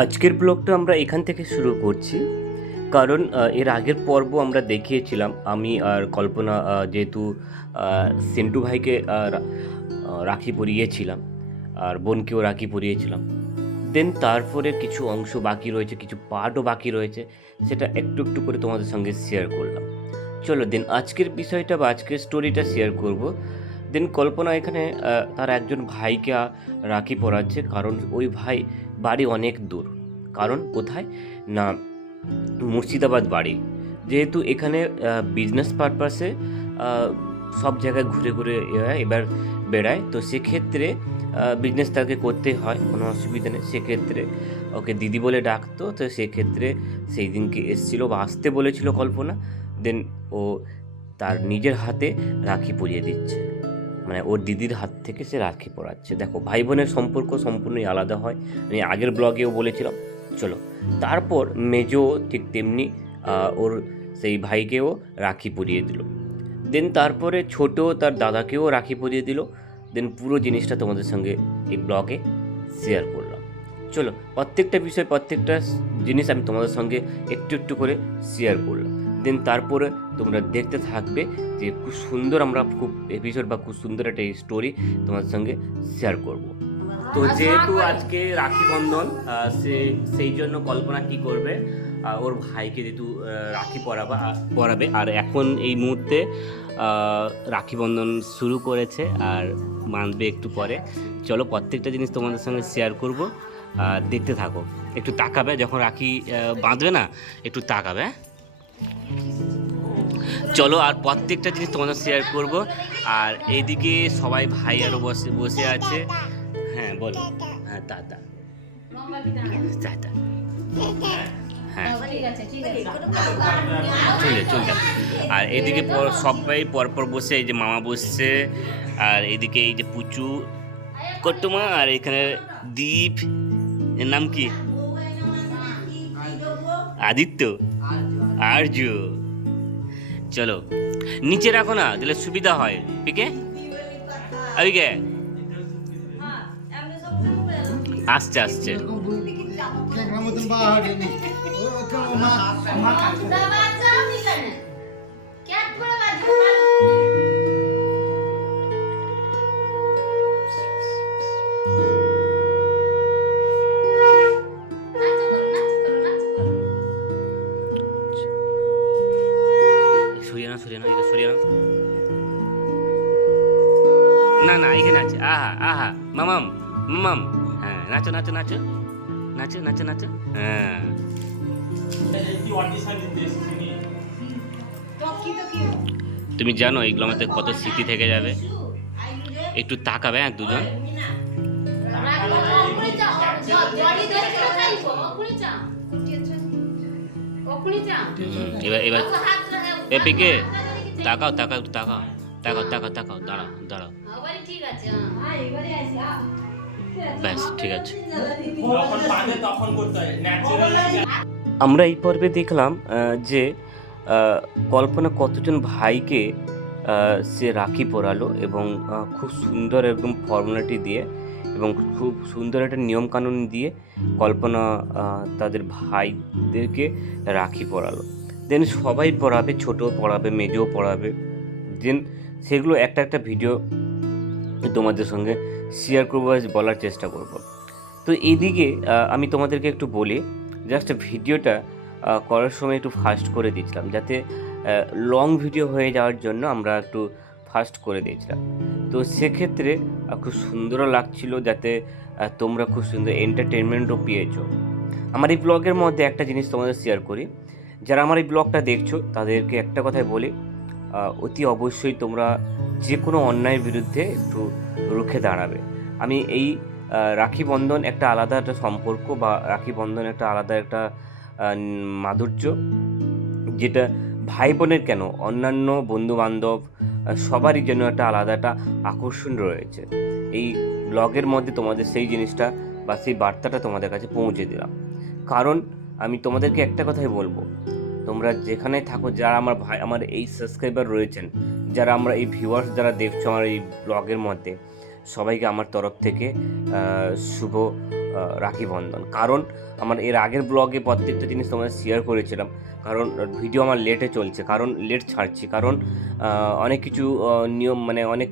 আজকের ব্লগটা আমরা এখান থেকে শুরু করছি, কারণ এর আগের পর্ব আমরা দেখিয়েছিলাম আমি আর কল্পনা, যেহেতু সেন্টু ভাইকে রাখি পরিয়েছিলাম আর বোনকেও রাখি পরিয়েছিলাম। দেন তারপরে কিছু অংশ বাকি রয়েছে, কিছু পার্টও বাকি রয়েছে, সেটা একটু একটু করে তোমাদের সঙ্গে শেয়ার করলাম। চলো দেন আজকের বিষয়টা বা আজকের স্টোরিটা শেয়ার করব। দেন কল্পনা এখানে তার একজন ভাইকে রাখি পরাচ্ছে, কারণ ওই ভাই বাড়ি অনেক দূর। কারণ কোথায় না, মুর্শিদাবাদ বাড়ি। যেহেতু এখানে বিজনেস পারপাসে সব জায়গায় ঘুরে ঘুরে এবার বেড়ায়, তো সেক্ষেত্রে বিজনেস তাকে করতে হয়, কোনো অসুবিধা নেই। সেক্ষেত্রে ওকে দিদি বলে ডাকতো, তো সেক্ষেত্রে সেই দিনকে এসেছিলো বা আসতে বলেছিল কল্পনা। দেন ও তার নিজের হাতে রাখি পরিয়ে দিচ্ছে, মানে ওর দিদির হাত থেকে সে রাখি পরাচ্ছে। দেখো, ভাই বোনের সম্পর্ক সম্পূর্ণই আলাদা হয়, আমি আগের ব্লগেও বলেছিলাম। চলো, তারপর মেজো ঠিক তেমনি ওর সেই ভাইকেও রাখি পরিয়ে দিল। দেন তারপরে ছোট তার দাদাকেও রাখি পরিয়ে দিল। দেন পুরো জিনিসটা তোমাদের সঙ্গে এই ব্লগে শেয়ার করলাম। চলো, প্রত্যেকটা বিষয় প্রত্যেকটা জিনিস আমি তোমাদের সঙ্গে একটু একটু করে শেয়ার করলাম। দেন তারপরে তোমরা দেখতে থাকবে যে খুব সুন্দর আমরা খুব এপিসোড বা খুব সুন্দর একটা স্টোরি তোমাদের সঙ্গে শেয়ার করব। তো যেহেতু আজকে রাখি বন্ধন, সেই জন্য কল্পনা কি করবে, ওর ভাইকে যেহেতু রাখি পরাবে, আর এখন এই মুহূর্তে রাখি বন্ধন শুরু করেছে আর বাঁধবে একটু পরে। চলো, প্রত্যেকটা জিনিস তোমাদের সঙ্গে শেয়ার করব, দেখতে থাকো। একটু তাকাবে যখন রাখি বাঁধবে না, একটু তাকাবে, হ্যাঁ? চলো, আর প্রত্যেকটা জিনিস তোমাদের শেয়ার করব। আর এইদিকে সবাই ভাই আরও বসে বসে আছে। হ্যাঁ বলো। হ্যাঁ টাটা। টাটা। হ্যাঁ চলে। আর এদিকে সবাই পরপর বসে, এই যে মামা বসছে, আর এদিকে এই যে পুচু কট্টুমা, আর এখানে দীপ, এর নাম কি, আদিত্য, আর্য। চলো, নিচে রাখো না, তাহলে সুবিধা হয়। পিকে আবিকে আসছে আসছে। সরিয়ে না এটা সরিয়ে না, না এখানে আছে। আহা আহা, মামাম মামাম। হ্যাঁ, নাচো নাচো নাচো নাচো নাচো নাচো। হ্যাঁ, তুমি জানো এইগুলো আমাদের কত স্মৃতি থেকে যাবে। একটু তাকাবে, হ্যাঁ দুজন। এবার এবার এপিকে তাকাও তাকাও তাকাও তাকাও তাকাও তাকাও, দাঁড়াও দাঁড়াও। ব্যাস ঠিক আছে। আমরা এই পর্বে দেখলাম যে কল্পনা কতজন ভাইকে সে রাখি পরালো, এবং খুব সুন্দর একদম ফর্মালিটি দিয়ে এবং খুব সুন্দর একটা নিয়মকানুন দিয়ে কল্পনা তাদের ভাইদেরকে রাখি পরালো। দেন সবাই পড়াবে, ছোটো পড়াবে, মেজও পড়াবে। দেন সেগুলো একটা একটা ভিডিও তোমাদের সঙ্গে শেয়ার করবো, বলার চেষ্টা করব। তো এইদিকে আমি তোমাদেরকে একটু বলি, জাস্ট ভিডিওটা করার সময় একটু ফাস্ট করে দিয়েছিলাম, যাতে লং ভিডিও হয়ে যাওয়ার জন্য আমরা একটু ফাস্ট করে দিয়েছিলাম। তো সেক্ষেত্রে খুব সুন্দরও লাগছিল, যাতে তোমরা খুব সুন্দর এন্টারটেনমেন্টও পেয়েছো। আমার এই ব্লগের মধ্যে একটা জিনিস তোমাদের শেয়ার করি, যারা আমার এই ব্লগটা দেখছো তাদেরকে একটা কথাই বলি, অতি অবশ্যই তোমরা যে কোনো অন্যায়ের বিরুদ্ধে একটু রুখে দাঁড়াবে। আমি এই রাখি বন্ধন একটা আলাদা একটা সম্পর্ক, বা রাখি বন্ধন একটা আলাদা একটা মাধুর্য, যেটা ভাই বোনের কেন, অন্যান্য বন্ধুবান্ধব সবারই জন্য একটা আলাদা একটা আকর্ষণ রয়েছে। এই ব্লগের মধ্যে তোমাদের সেই জিনিসটা বা সেই বার্তাটা তোমাদের কাছে পৌঁছে দিলাম। কারণ আমি তোমাদেরকে একটা কথাই বলবো, তোমরা যেখানে থাকো, যারা আমার ভাই, আমার এই সাবস্ক্রাইবার রয়েছেন, যারা আমরা এই ভিউয়ার্স যারা দেখছো আমার এই ব্লগের মধ্যে, সবাইকে আমার তরফ থেকে শুভ রাখি বন্ধন। কারণ আমার এর আগের ব্লগে প্রত্যেকটা জিনিস তোমাদের শেয়ার করেছিলাম, কারণ ভিডিও আমার লেটে চলছে, কারণ লেট ছাড়ছি, কারণ অনেক কিছু নিয়ম মানে অনেক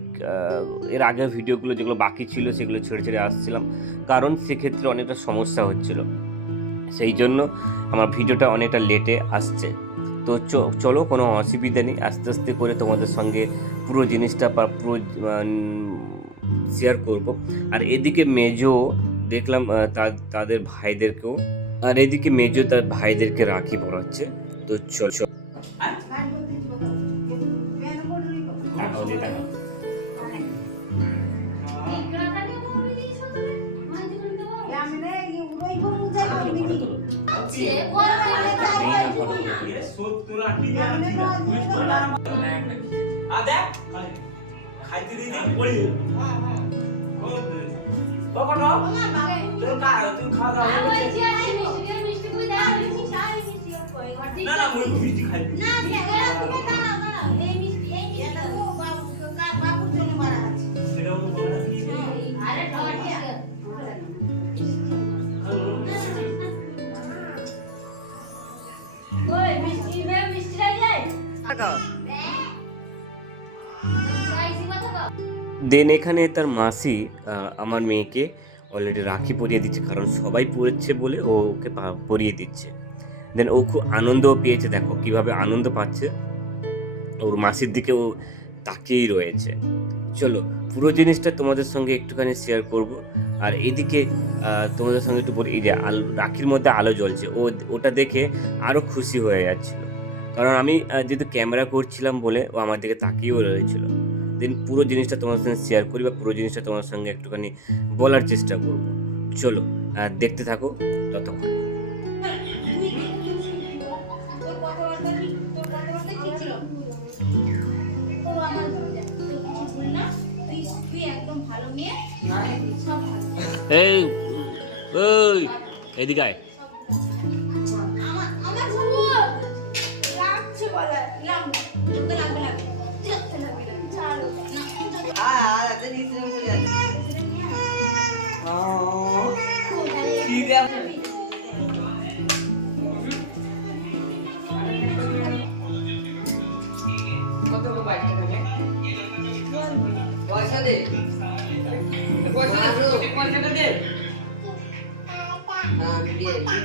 এর আগের ভিডিওগুলো যেগুলো বাকি ছিল সেগুলো ছেড়ে ছেড়ে আসছিলাম, কারণ সেক্ষেত্রে অনেকটা সমস্যা হচ্ছিল, সেই জন্য আমার ভিডিওটা অনেকটা লেটে আসছে। তো চলো, কোনো অসুবিধা নেই, আস্তে আস্তে করে তোমাদের সঙ্গে পুরো জিনিসটা বা পুরো শেয়ার করব। আর এদিকে মেজো দেখলাম তাদের ভাইদেরকেও, আর এদিকে মেজো তার ভাইদেরকে রাখি পরাচ্ছে। তো চল চল খাইতে দিই পড়ি কখন তুই খাওয়া দাওয়া না না মুই মিষ্টি খাই না এই মিষ্টি এটা ও বাবুর জন্য মারা আছে সেটাও বলা কি আরে ঠোঁট ওই মিষ্টি রাই যায় দেন এখানে তার মাসি আমার মেয়েকে অলরেডি রাখি পরিয়ে দিচ্ছে, কারণ সবাই পরেছে বলে ও ওকে পরিয়ে দিচ্ছে। দেন ও খুব আনন্দও পেয়েছে, দেখো কিভাবে আনন্দ পাচ্ছে, ওর মাসির দিকে ও তাকিয়েই রয়েছে। চলো পুরো জিনিসটা তোমাদের সঙ্গে একটুখানি শেয়ার করব। আর এদিকে তোমাদের সঙ্গে একটু বলি, এই যে রাখির মধ্যে আলো জ্বলছে, ওটা দেখে আরও খুশি হয়ে যাচ্ছিল, কারণ আমি যেহেতু ক্যামেরা করছিলাম বলে ও আমার দিকে তাকিয়েও রয়েছিল। দেন পুরো জিনিসটা তোমার সঙ্গে শেয়ার করি বা পুরো জিনিসটা তোমার সঙ্গে একটুখানি বলার চেষ্টা করব। চলো দেখতে থাকো ততক্ষণ। এই ওই এদিকে আয়। পয়সা দে পয়সাটা দে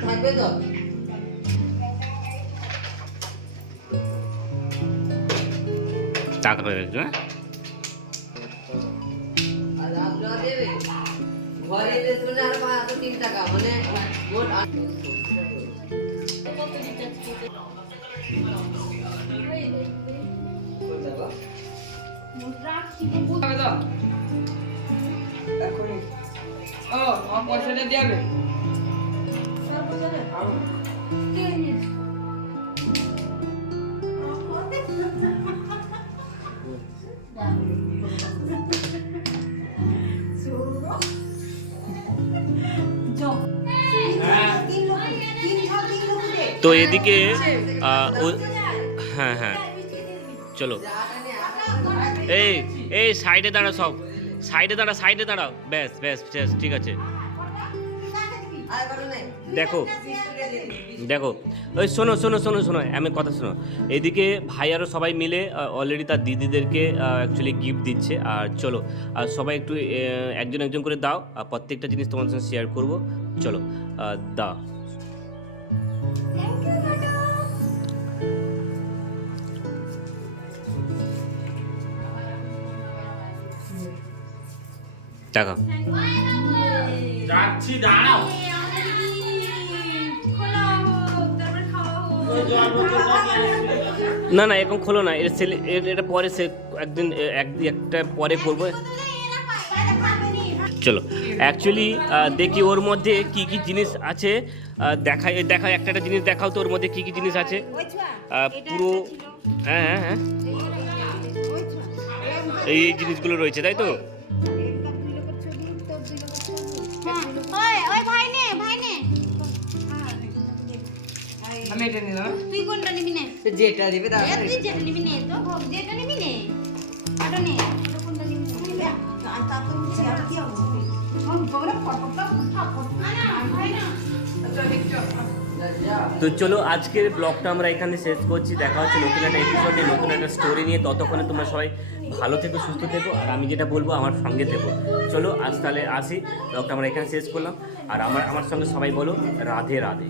থাকবে তো টাকা পেয়ে গেছো, দেবে ঘরে শুনে আর 3 টাকা মানে মোট পয়সাটা দেবে তো এদিকে হ্যাঁ হ্যাঁ চলো এই এই সাইডে দাঁড়া, সব সাইডে দাঁড়াও, ব্যাস ব্যাস ব্যাস ঠিক আছে। দেখো দেখো ওই শোনো শোনো শোনো শোনো আমি কথা শোনো, এদিকে ভাই আরও সবাই মিলে অলরেডি তার দিদিদেরকে অ্যাকচুয়ালি গিফট দিচ্ছে। আর চলো আর সবাই একটু একজন একজন করে দাও, আর প্রত্যেকটা জিনিস তোমার সঙ্গে শেয়ার করবো। চলো দাও। টাকা যাচ্ছি দাঁড়াও না না এখন খোলো না, এটা পরে সে একদিন একটা পরে করবো। চলো অ্যাকচুয়ালি দেখি ওর মধ্যে কি কি জিনিস আছে, দেখাই একটা জিনিস দেখাও তো ওর মধ্যে কি কি জিনিস আছে পুরো। হ্যাঁ হ্যাঁ হ্যাঁ এই জিনিসগুলো রয়েছে তাই তো। আমি এটা নিলাম, তুই কোনটা নিবি নে? যেটা দিবে দাদা তুই যেটা নিবি নে, তো ভোগ যেটা নিবি নে, আটা নে, তো কোনটা নিবি নে? তা তো চেয়ার কি হবে? আমি বগলে ফটফট উঠা তো চলো আজকের ব্লগটা আমরা এখানে শেষ করছি। দেখা হচ্ছে নতুন একটা এপিসোডে, নতুন একটা স্টোরি নিয়ে। ততক্ষণে তোমরা সবাই ভালো থেকো, সুস্থ থেকো, আর আমি যেটা বলবো আমার সঙ্গে থেকো। চলো আজ তাহলে আসি, ব্লগটা আমরা এখানে শেষ করলাম। আর আমার সঙ্গে সবাই বলো রাধে রাধে।